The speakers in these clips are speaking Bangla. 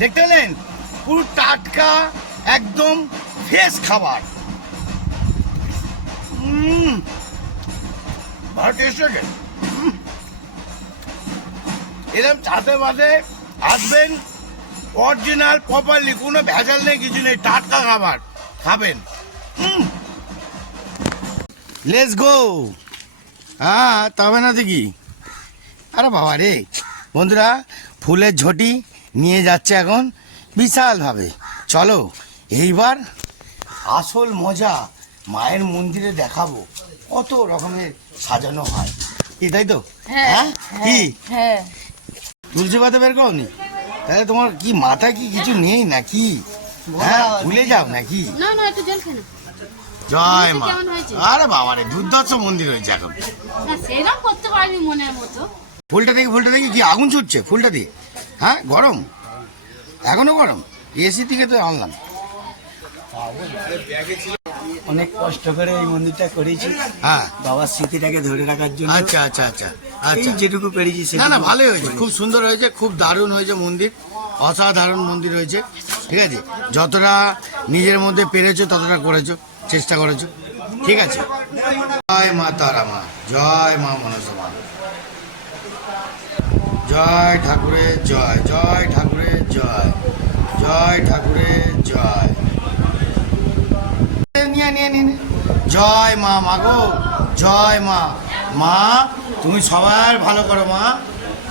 দেখতে পেলেন পুরো টাটকা একদম ফ্রেশ খাবার। ভালো টেস্ট হয়েছে। এরকম চাষে বাসে আসবেন, অরিজিনাল প্রপারলি, কোনো ভেজাল নেই, কিছু নেই, টাটকা খাবার খাবেন। Let's go. হ্যাঁ তবে না দেখি। আরে বাবা রে বন্ধুরা, ফুলের ঝটি নিয়ে যাচ্ছে এখন বিশালভাবে। চলো এইবার আসল মজা মায়ের মন্দিরে দেখাবো, কত রকমের সাজানো হয়। কি তাই তো? হ্যাঁ কি তুলসী পাতা বের করনি? তাহলে তোমার কি মাথায় কি কিছু নেই নাকি? হ্যাঁ ভুলে যাও নাকি? না না, একটু জল খেলো। জয় মা। আরে বাবা রে, দুর্দর্শ মন্দির হয়েছে এখন। না সেরকম করতে পারবি মনের মতো। ফুলটা দেখি কি আগুন ছুটছে ফুলটা দিয়ে? হ্যাঁ গরম, এখনো গরম। এসি থেকে তো আনলাম। অনেক কষ্ট করে এই মন্দিরটা করেছি, হ্যাঁ বাবার স্মৃতিটাকে ধরে রাখার জন্য। আচ্ছা আচ্ছা আচ্ছা এই আচ্ছা। যেটুকু পেরেছি না না, সেটুকু ভালোই হয়েছে, করেছি। খুব সুন্দর হয়েছে, খুব দারুণ হয়েছে মন্দির, অসাধারণ মন্দির হয়েছে। ঠিক আছে, যতটা নিজের মধ্যে পেরেছো ততটা করেছো, চেষ্টা করেছো, ঠিক আছে। জয় মা তারা মা, জয় মা মনসা মা, জয় ঠাকুরের জয়, জয় ঠাকুরের জয়, জয় ঠাকুরের জয়। নিয়ে নিয়ে নিয়ে জয় মা, মাগো জয় মা। মা তুমি সবার ভালো করো মা।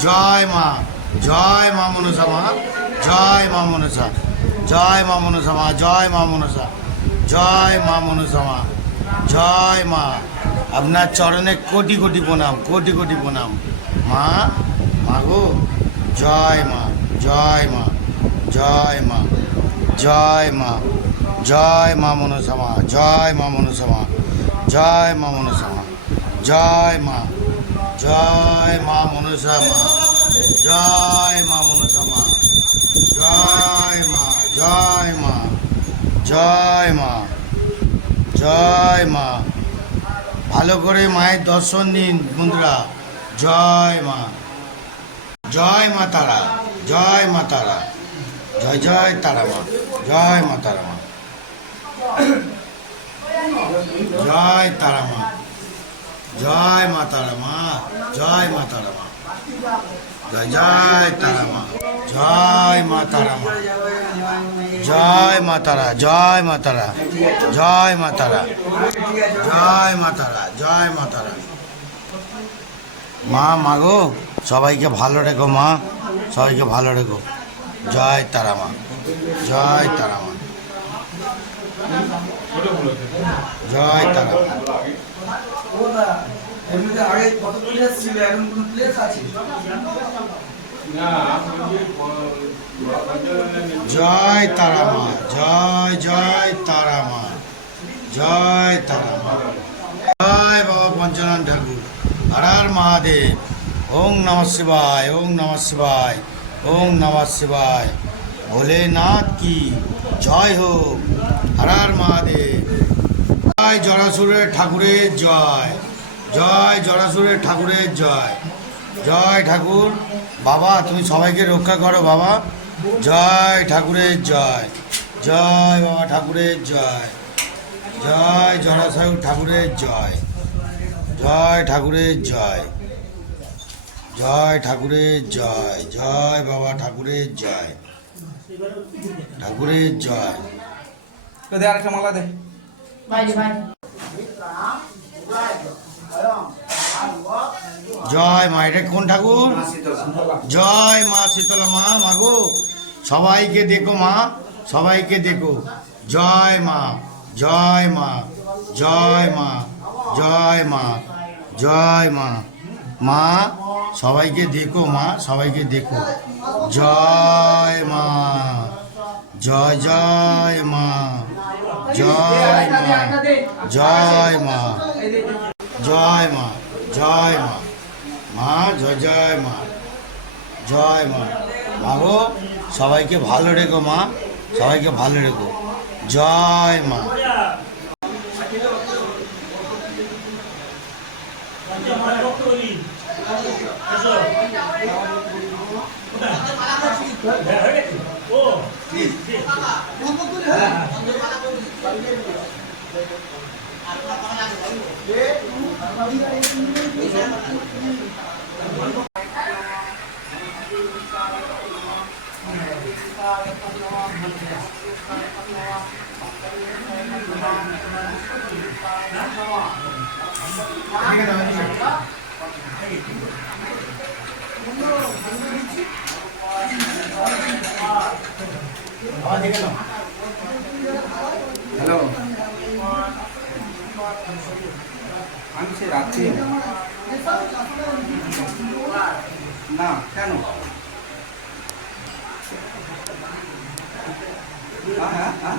জয় মা, জয় মা মনসা মা, জয় মা মনসা, জয় মা মনসা মা, জয় মা মনসা, জয় মা মনসা মা, জয় মা। আপনার চরণে কোটি কোটি প্রণাম, কোটি কোটি প্রণাম মা। মাগো জয় মা, জয় মা, জয় মা, জয় মা, জয় মা মনসা মা, জয় মা মনসা মা, জয় মা মনসা মা, জয় মা, জয় মা মনসা মা, জয় মা মনসা মা, জয় মা, জয় মা, জয় মা, জয় মা। ভালো করে মায়ের দর্শন দিন বন্ধুরা। জয় মা, জয় মা তারা, জয় মা তারা, জয় জয় তারা মা, জয় মা তারা মা, জয় তারা মা, জয় মা তারা মা, জয় মা তারা মা, জয় জয় তারা মা, জয় মা তারা মা, জয় মা তারা, জয় মা তারা, জয় মা তারা, জয় মা তারা, জয় মা তারা। মা মাগো সবাইকে ভালো রেখো মা, সবাইকে ভালো রেখো। জয় তারা মা, জয় তারা মা, জয় তারা মা। জয় তারা মা, জয় জয় তারা মা, জয় তারা মা। জয় বাবা পঞ্চনাথ ঠাকুর, হর হর মহাদেব। ওং নমঃ শিবায়, ওং নমঃ শিবায়, ওং নমঃ শিবায়। ভোলেনাথ কি জয় হোক, হর হর মহাদেব। জয় জরাসুরের ঠাকুরের জয়, জয় জরাসুরের ঠাকুরের জয়। জয় ঠাকুর বাবা, তুমি সবাইকে রক্ষা করো বাবা। জয় ঠাকুরের জয়, জয় বাবা ঠাকুরের জয়, জয় জরাসুর ঠাকুরের জয়, জয় ঠাকুরের জয়, জয় ঠাকুরের জয়, জয় বাবা ঠাকুরের জয়, ঠাকুরের জয়। আরেকটা মালা দে। জয় মা, এটা কোন ঠাকুর? জয় মা শীতলা মা। মাগো সবাইকে দেখো মা, সবাইকে দেখো। জয় মা, জয় মা, জয় মা, জয় মা, জয় মা। মা সবাইকে দেখো মা, সবাইকে দেখো। জয় মা, জয় জয় মা, জয় মা, জয় মা, জয় মা, জয় মা। মা জয় জয় মা, জয় মা। মাগো সবাইকে ভালো রেখো মা, সবাইকে ভালো রেখো। জয় মা। হ্যালো, আমি সে রাত্রি না কেন? হ্যাঁ হ্যাঁ।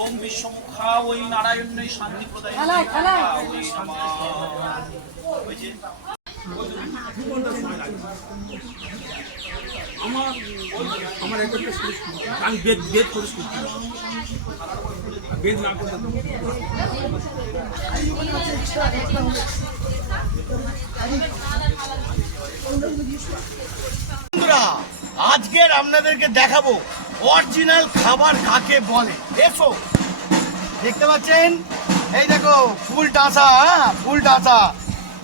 ওম বিশ্বমুখা ওই নারায়ণই শান্তি প্রদায় ওই নমঃ। ওই যে আমার একটা আমি বেদ বেদ করে শুনছি বেদ না করলে বন্ধুরা, আজকের আপনাদেরকে দেখাবো অরিজিনাল খাবার কাকে বলে। এসো, দেখতে পাচ্ছেন, এই দেখো ফুল টাসা, হ্যাঁ ফুল টাসা,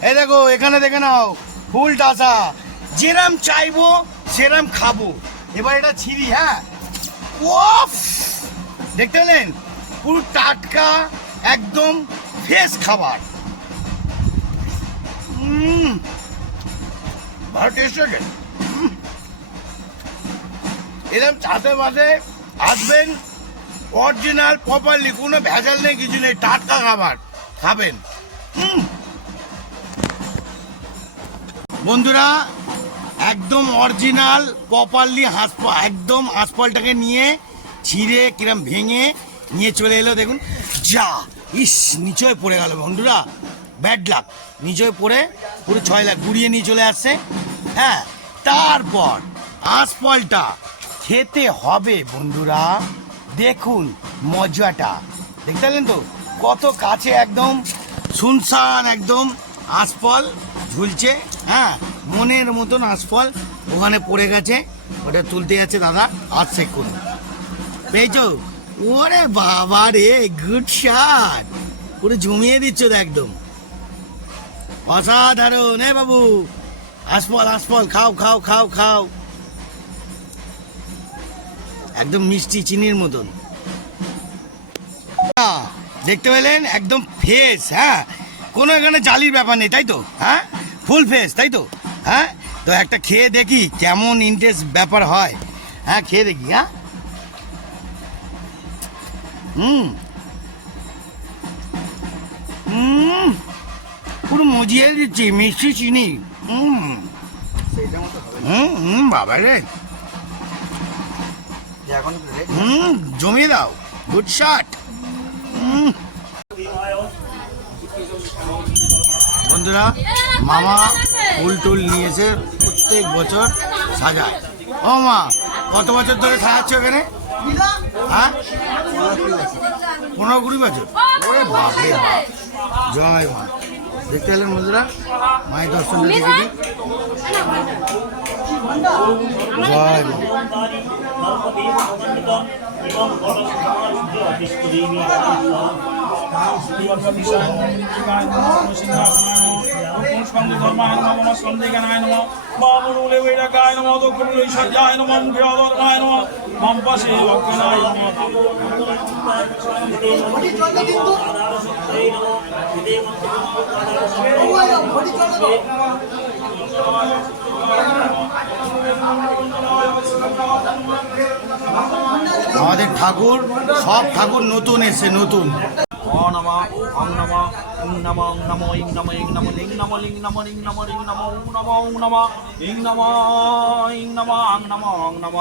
এই দেখো এখানে দেখে নাও ফুল টাসা, যেরাম চাইবো সেরাম খাবো। এবার এটা ছিঁড়ি, হ্যাঁ ওফ, দেখতে পেলেন পুরো টাটকা একদম ফ্রেশ খাবার। ভালো টেস্ট হয়েছে। এরকম চাষে মাসে আসবেন, অরিজিনাল প্রপারলি, কোনো ভেজাল নেই, কিছু নেই, টাটকা খাবার খাবেন। বন্ধুরা, একদম অরিজিনাল প্রপারলি একদম হাঁসফলটাকে নিয়ে ছিঁড়ে কিরম ভেঙে নিয়ে চলে এলো। দেখুন যা, ইস নিচে পড়ে গেল বন্ধুরা, ব্যাড লাক, নিচে পড়ে পুরো 6 লাখ গুড়িয়ে নিয়ে চলে আসছে। হ্যাঁ, তারপর হাঁসফলটা খেতে হবে বন্ধুরা। দেখুন মজাটা, দেখতে পেলেন তো কত কাছে, একদম শুনশান, একদম আঁশফল ঝুলছে। হ্যাঁ, মনের মতন আঁশফল ওখানে পড়ে গেছে, ওটা তুলতে যাচ্ছে দাদা, আসছে কোন পেয়েছো? ওরে বাবা রে, গুড শট, পুরো জমিয়ে দিচ্ছ তো একদম অসাধারণ। এ বাবু, আঁশফল আঁশফল খাও খাও খাও খাও, একদম মিষ্টি চিনির মতন। দেখতে পেলেন একদম ফ্রেশ, হ্যাঁ কোনো এখানে জালির ব্যাপার নেই, তাই তো? হ্যাঁ ফুল ফ্রেশ, তাই তো? হ্যাঁ তো একটা খেয়ে দেখি কেমন ইন্টারেস্ট ব্যাপার হয়। হ্যাঁ খেয়ে দেখি। হ্যাঁ পুরো মজিয়ে দিচ্ছি, মিষ্টি চিনি। বাবা রে, এখন জমিয়ে দাও, গুড শট। বন্ধুরা, মামা ফুল টুল নিয়েছে, প্রত্যেক বছর সাজায়। ও মা, কত বছর ধরে সাজাচ্ছ এখানে? হ্যাঁ 15-20 বছর। ওরে বাপরে বাপ, জয় মা। দেখতে এলেন বন্ধুরা, মায়ের দর্শন দেখি। জয় মা। আমাদের ঠাকুর, সব ঠাকুর নতুন এসছে, নতুন। ও নমঃ ওং নমঃ ওং নমঃ ওং নমঃ ইং নমঃ ইং নমঃ লিং নমঃ লিং নমঃ লিং নমঃ লিং নমঃ ওং নমঃ ওং নমঃ ইং নমঃ আং নমঃ ওং নমঃ